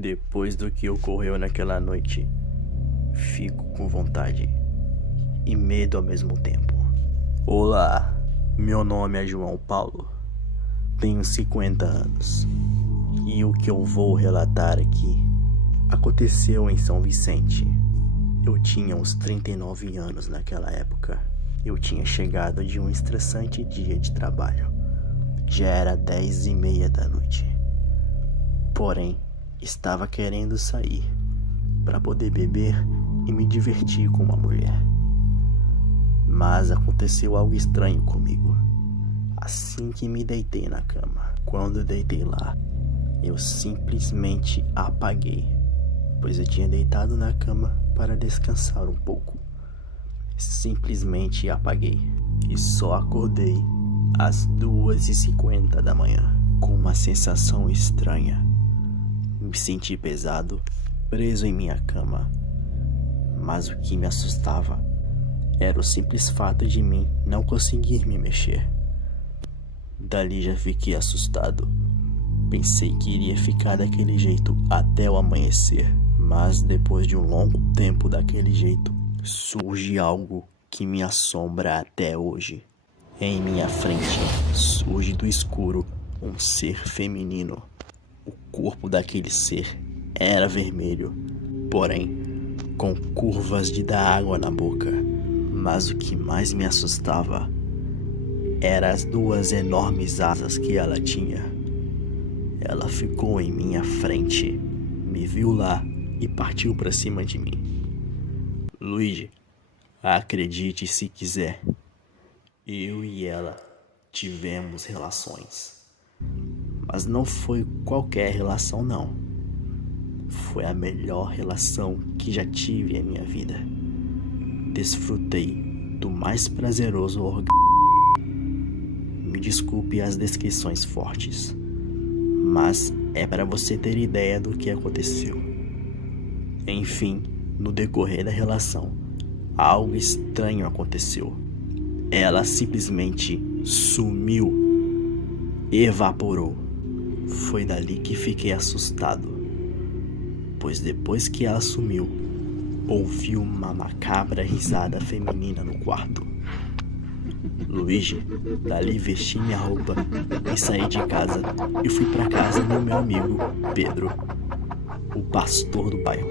Depois do que ocorreu naquela noite, fico com vontade e medo ao mesmo tempo. Olá, meu nome é João Paulo, tenho 50 anos e o que eu vou relatar aqui aconteceu em São Vicente. Eu tinha uns 39 anos naquela época. Eu tinha chegado de um estressante dia de trabalho. Já era 10:30 da noite. Porém, estava querendo sair para poder beber e me divertir com uma mulher. Mas aconteceu algo estranho comigo. Assim que me deitei na cama, quando deitei lá, eu simplesmente apaguei, pois eu tinha deitado na cama para descansar um pouco. Simplesmente apaguei e só acordei às 2:50 da manhã com uma sensação estranha. Me senti pesado, preso em minha cama. Mas o que me assustava era o simples fato de mim não conseguir me mexer. Dali já fiquei assustado. Pensei que iria ficar daquele jeito até o amanhecer. Mas depois de um longo tempo daquele jeito, surge algo que me assombra até hoje. Em minha frente surge do escuro um ser feminino. O corpo daquele ser era vermelho, porém com curvas de dar água na boca. Mas o que mais me assustava eram as duas enormes asas que ela tinha. Ela ficou em minha frente, me viu lá e partiu para cima de mim. Luigi, acredite se quiser, eu e ela tivemos relações. Mas não foi qualquer relação não. Foi a melhor relação que já tive em minha vida. Desfrutei do mais prazeroso orgasmo. Me desculpe as descrições fortes, mas é para você ter ideia do que aconteceu. Enfim, no decorrer da relação, algo estranho aconteceu. Ela simplesmente sumiu, evaporou. Foi dali que fiquei assustado, pois depois que ela sumiu, ouvi uma macabra risada feminina no quarto. Luigi, dali vesti minha roupa e saí de casa e fui para casa do meu amigo Pedro, o pastor do bairro,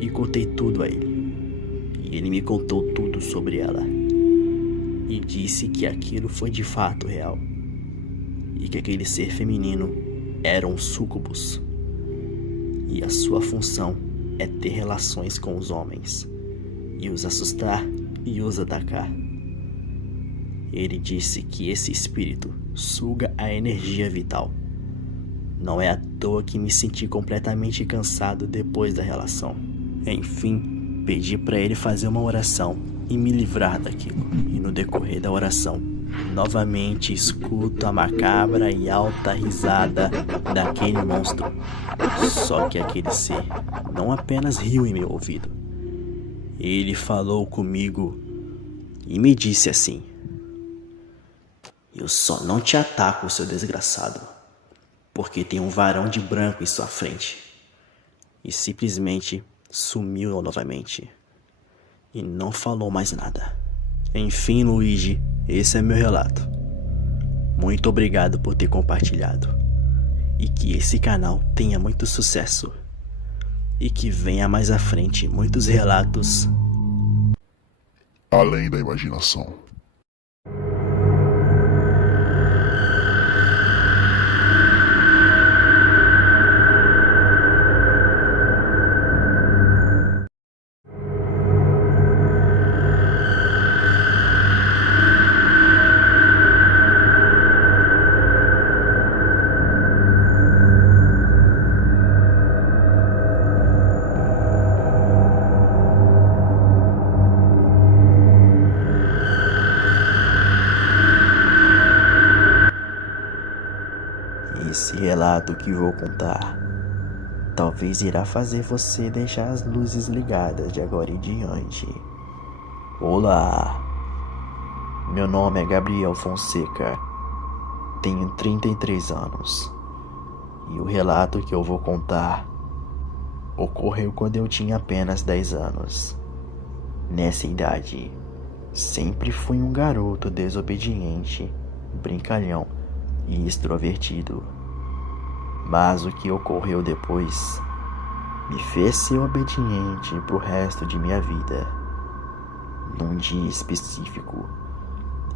e contei tudo a ele. E ele me contou tudo sobre ela e disse que aquilo foi de fato real e que aquele ser feminino era um súcubus e a sua função é ter relações com os homens e os assustar e os atacar. Ele disse que esse espírito suga a energia vital. Não é à toa que me senti completamente cansado depois da relação. Enfim, pedi para ele fazer uma oração e me livrar daquilo. E no decorrer da oração, novamente escuto a macabra e alta risada daquele monstro. Só que aquele ser não apenas riu em meu ouvido. Ele falou comigo e me disse assim: "Eu só não te ataco, seu desgraçado, porque tem um varão de branco em sua frente." E simplesmente sumiu novamente e não falou mais nada. Enfim, Luigi, esse é meu relato. Muito obrigado por ter compartilhado. E que esse canal tenha muito sucesso. E que venha mais à frente muitos relatos além da imaginação. Esse relato que vou contar talvez irá fazer você deixar as luzes ligadas de agora em diante. Olá, meu nome é Gabriel Fonseca, tenho 33 anos e o relato que eu vou contar ocorreu quando eu tinha apenas 10 anos. Nessa idade, sempre fui um garoto desobediente, brincalhão e extrovertido. Mas o que ocorreu depois me fez ser obediente pro resto de minha vida. Num dia específico,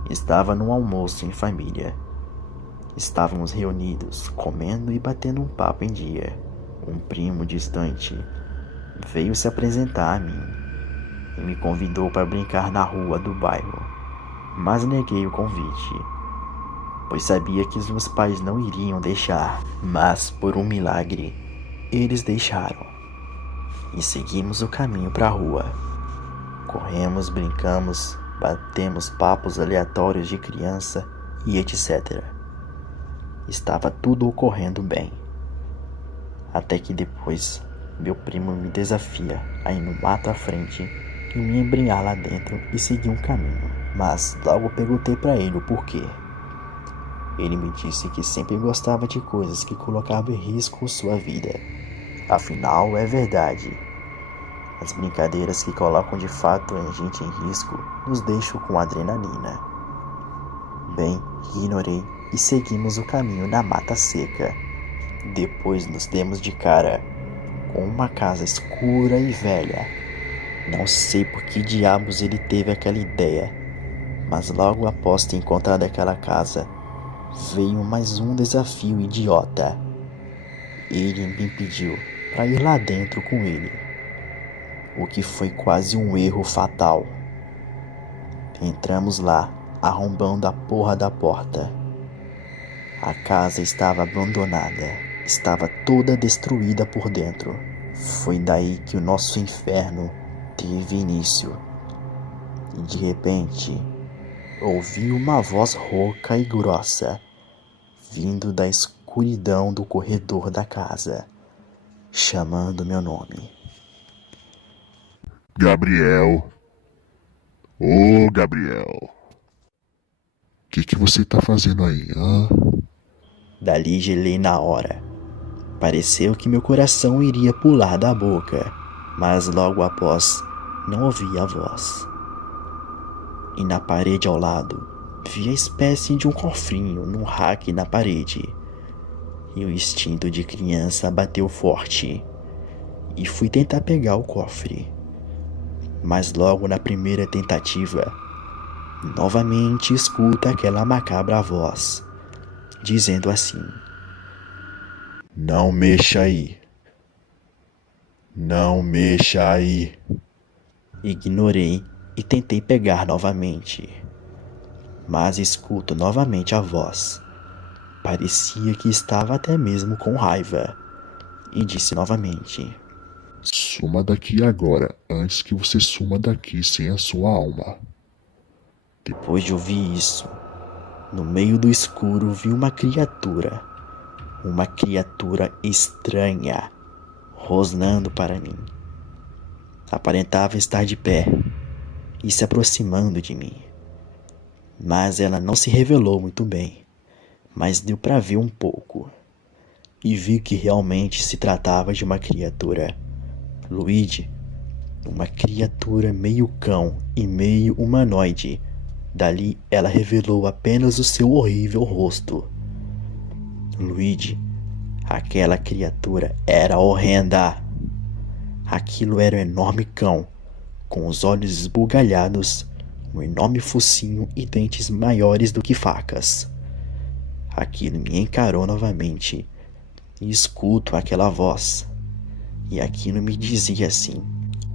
estava num almoço em família. Estávamos reunidos, comendo e batendo um papo em dia. Um primo distante veio se apresentar a mim e me convidou para brincar na rua do bairro, mas neguei o convite, pois sabia que os meus pais não iriam deixar. Mas por um milagre, eles deixaram e seguimos o caminho para a rua. Corremos, brincamos, batemos papos aleatórios de criança e etc. Estava tudo ocorrendo bem. Até que depois, meu primo me desafia a ir no mato à frente e me embrenhar lá dentro e seguir um caminho. Mas logo perguntei para ele o porquê. Ele me disse que sempre gostava de coisas que colocavam em risco sua vida. Afinal, é verdade. As brincadeiras que colocam de fato a gente em risco nos deixam com adrenalina. Bem, ignorei e seguimos o caminho na mata seca. Depois nos demos de cara com uma casa escura e velha. Não sei por que diabos ele teve aquela ideia, mas logo após ter encontrado aquela casa, veio mais um desafio idiota. Ele me pediu para ir lá dentro com ele, o que foi quase um erro fatal. Entramos lá, arrombando a porra da porta. A casa estava abandonada, estava toda destruída por dentro. Foi daí que o nosso inferno teve início. E de repente, ouvi uma voz rouca e grossa, vindo da escuridão do corredor da casa, chamando meu nome. Gabriel. Ô, Gabriel. O que você tá fazendo aí, hã? Dali gelei na hora. Pareceu que meu coração iria pular da boca, mas logo após não ouvi a voz. E na parede ao lado, vi a espécie de um cofrinho num rack na parede. E o instinto de criança bateu forte. E fui tentar pegar o cofre. Mas logo na primeira tentativa, novamente escuto aquela macabra voz, dizendo assim: Não mexa aí. Não mexa aí. Ignorei e tentei pegar novamente, mas escuto novamente a voz. Parecia que estava até mesmo com raiva, e disse novamente: Suma daqui agora, antes que você suma daqui sem a sua alma. Depois de ouvir isso, no meio do escuro vi uma criatura estranha, rosnando para mim. Aparentava estar de pé e se aproximando de mim, mas ela não se revelou muito bem, mas deu para ver um pouco, e vi que realmente se tratava de uma criatura. Luigi, uma criatura meio cão e meio humanoide. Dali ela revelou apenas o seu horrível rosto. Luigi, aquela criatura era horrenda. Aquilo era um enorme cão, com os olhos esbugalhados, um enorme focinho e dentes maiores do que facas. Aquilo me encarou novamente, e escuto aquela voz, e aquilo me dizia assim: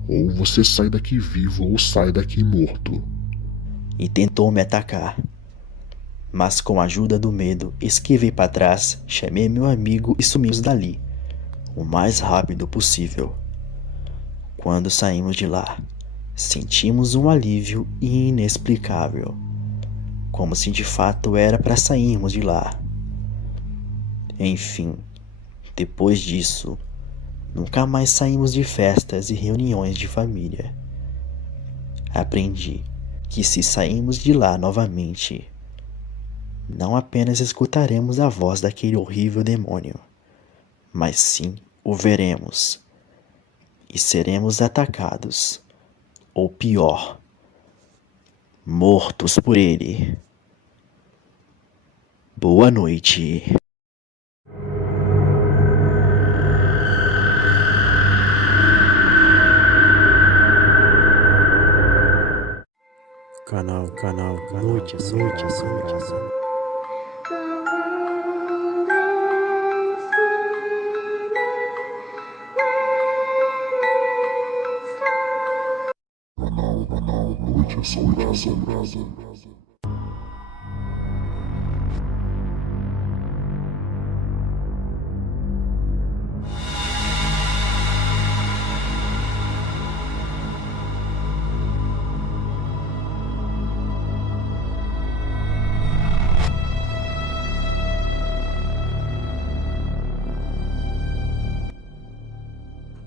Ou você sai daqui vivo ou sai daqui morto. E tentou me atacar. Mas com a ajuda do medo, esquivei para trás, chamei meu amigo e sumimos dali, o mais rápido possível. Quando saímos de lá, sentimos um alívio inexplicável, como se de fato era para sairmos de lá. Enfim, depois disso, nunca mais saímos de festas e reuniões de família. Aprendi que se sairmos de lá novamente, não apenas escutaremos a voz daquele horrível demônio, mas sim o veremos. e seremos atacados, ou pior, mortos por ele. Boa noite. Canal, noite assombrada. Canal Noite Assombrada.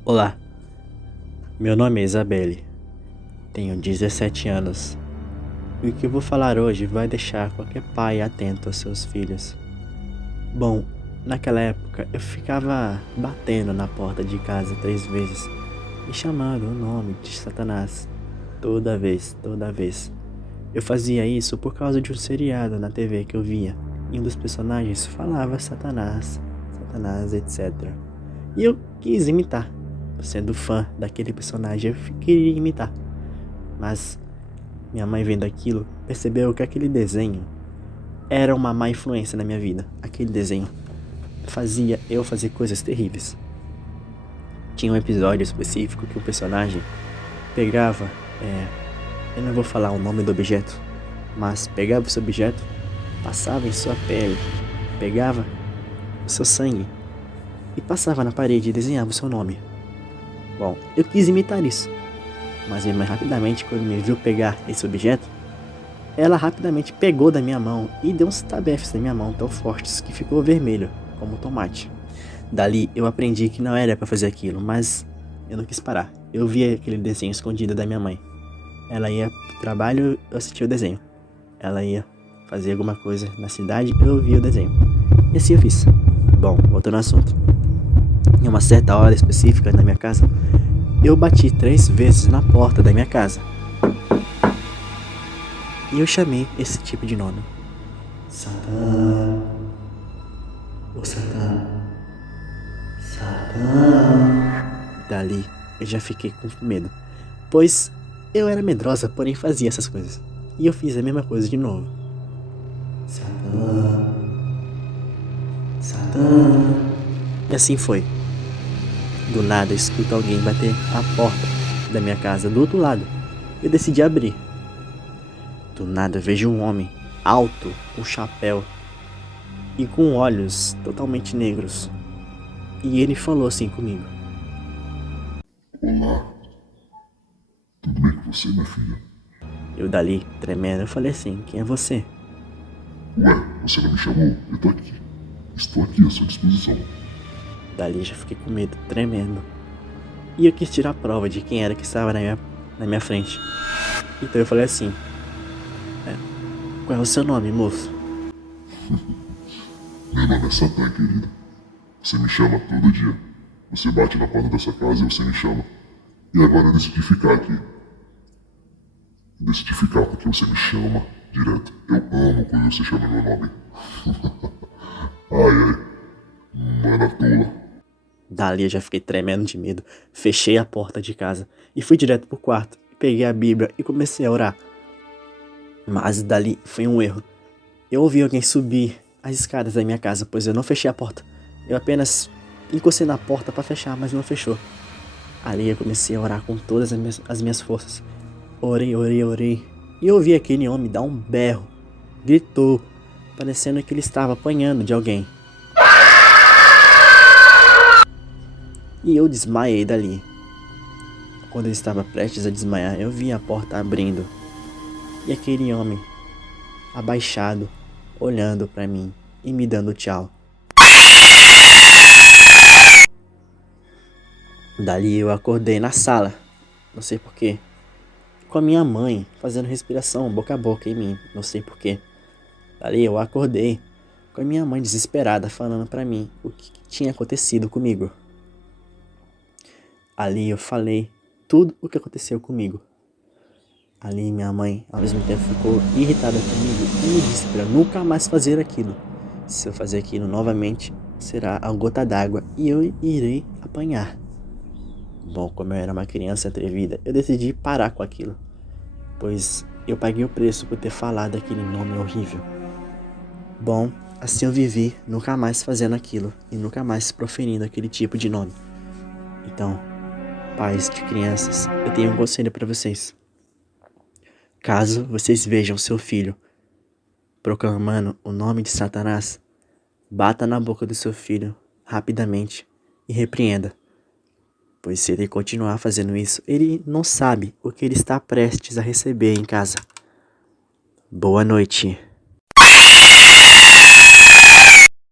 Olá, meu nome é Isabelle, tenho 17 anos e o que eu vou falar hoje vai deixar qualquer pai atento aos seus filhos. Bom, naquela época eu ficava batendo na porta de casa 3 vezes e chamando o nome de Satanás toda vez. Eu fazia isso por causa de um seriado na TV que eu via e um dos personagens falava Satanás, etc. E eu quis imitar. Sendo fã daquele personagem, eu queria imitar. Mas minha mãe vendo aquilo, percebeu que aquele desenho era uma má influência na minha vida. Aquele desenho fazia eu fazer coisas terríveis. Tinha um episódio específico que o personagem pegava, eu não vou falar o nome do objeto, mas pegava esse objeto, passava em sua pele, pegava o seu sangue e passava na parede e desenhava o seu nome. Bom, eu quis imitar isso, mas minha mãe rapidamente, quando me viu pegar esse objeto, ela rapidamente pegou da minha mão e deu uns tabefes na minha mão tão fortes que ficou vermelho, como tomate. Dali eu aprendi que não era pra fazer aquilo, mas eu não quis parar. Eu via aquele desenho escondido da minha mãe. Ela ia pro trabalho, eu assistia o desenho. Ela ia fazer alguma coisa na cidade, eu via o desenho. E assim eu fiz. Bom, voltando ao assunto. Em uma certa hora específica na minha casa, eu bati 3 vezes na porta da minha casa. E eu chamei esse tipo de nome. Satã. Ô Satã. Dali eu já fiquei com medo, pois eu era medrosa, porém fazia essas coisas. E eu fiz a mesma coisa de novo. Satã. E assim foi. Do nada eu escuto alguém bater a porta da minha casa do outro lado. Eu decidi abrir. Do nada eu vejo um homem alto, com chapéu e com olhos totalmente negros. E ele falou assim comigo. Olá. Tudo bem com você, minha filha? Eu dali, tremendo, eu falei assim, quem é você? Ué, você não me chamou? Eu tô aqui. Estou aqui à sua disposição. Dali já fiquei com medo, tremendo. E eu quis tirar a prova de quem era que estava na minha frente. Então eu falei assim, qual é o seu nome, moço? Meu nome é Satã, querido. Você me chama todo dia. Você bate na porta dessa casa e você me chama. E agora eu decidi ficar aqui. Decidi ficar porque você me chama direto. Eu amo quando você chama meu nome. Ai, mana tola. Dali eu já fiquei tremendo de medo, fechei a porta de casa e fui direto pro quarto, peguei a Bíblia e comecei a orar. Mas dali foi um erro. Eu ouvi alguém subir as escadas da minha casa, pois eu não fechei a porta. Eu apenas encostei na porta para fechar, mas não fechou. Ali eu comecei a orar com todas as minhas forças. Orei. E ouvi aquele homem dar um berro. Gritou, parecendo que ele estava apanhando de alguém. E eu desmaiei dali. Quando eu estava prestes a desmaiar, eu vi a porta abrindo. E aquele homem, abaixado, olhando para mim e me dando tchau. Dali eu acordei na sala, não sei porquê, com a minha mãe fazendo respiração boca a boca em mim, não sei porquê. Dali eu acordei com a minha mãe desesperada falando pra mim o que tinha acontecido comigo. Ali eu falei tudo o que aconteceu comigo. Ali minha mãe, ao mesmo tempo, ficou irritada comigo e me disse para nunca mais fazer aquilo. Se eu fazer aquilo novamente, será a gota d'água e eu irei apanhar. Bom, como eu era uma criança atrevida, eu decidi parar com aquilo, pois eu paguei o preço por ter falado aquele nome horrível. Bom, assim eu vivi, nunca mais fazendo aquilo e nunca mais proferindo aquele tipo de nome. Então, pais de crianças, eu tenho um conselho para vocês. Caso vocês vejam seu filho proclamando o nome de Satanás, bata na boca do seu filho rapidamente e repreenda. Pois se ele continuar fazendo isso, ele não sabe o que ele está prestes a receber em casa. Boa noite.